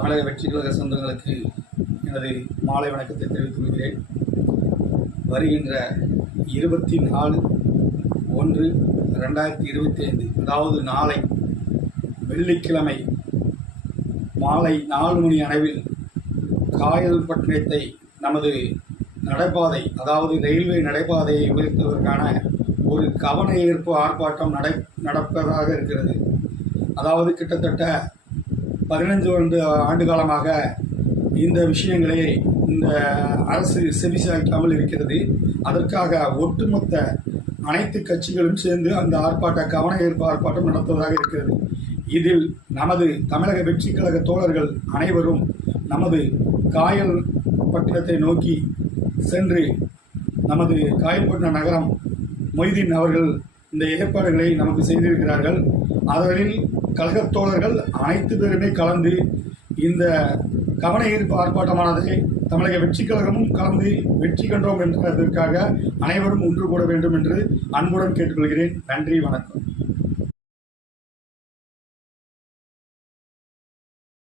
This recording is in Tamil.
தமிழக வெற்றிக் கழக சொந்தங்களுக்கு எனது மாலை வணக்கத்தை தெரிவித்துக் கொள்கிறேன். வருகின்ற 24/1/2025 அதாவது நாளை வெள்ளிக்கிழமை மாலை 4 மணி அளவில் காயல்பட்டினத்தை நமது நடைபாதை, அதாவது ரயில்வே நடைபாதையை உயர்த்துவதற்கான ஒரு கவன ஈர்ப்பு ஆர்ப்பாட்டம் நடப்பதாக இருக்கிறது. அதாவது கிட்டத்தட்ட 15 ஆண்டு காலமாக இந்த விஷயங்களை இந்த அரசு செவிசாய்க்காமல் இருக்கிறது. அதற்காக ஒட்டுமொத்த அனைத்து கட்சிகளும் சேர்ந்து அந்த கவன ஈர்ப்பு ஆர்ப்பாட்டம் நடத்துவதாக இருக்கிறது. இதில் நமது தமிழக வெற்றிக் கழக தோழர்கள் அனைவரும் நமது காயல்பட்டினத்தை நோக்கி சென்று நமது காயல்பட்டினம் நகரம் மொய்தீன் அவர்கள் இந்த ஏற்பாடுகளை நமக்கு செய்திருக்கிறார்கள். அதில் கழகத் தோழர்கள் அனைத்து பேருமே கலந்து இந்த கவன ஈர்ப்பு ஆர்ப்பாட்டமானதை தமிழக வெற்றிக் கழகமும் கலந்து வெற்றி கண்டோம் என்பதற்காக அனைவரும் ஒன்று கூட வேண்டும் என்று அன்புடன் கேட்டுக்கொள்கிறேன். நன்றி, வணக்கம்.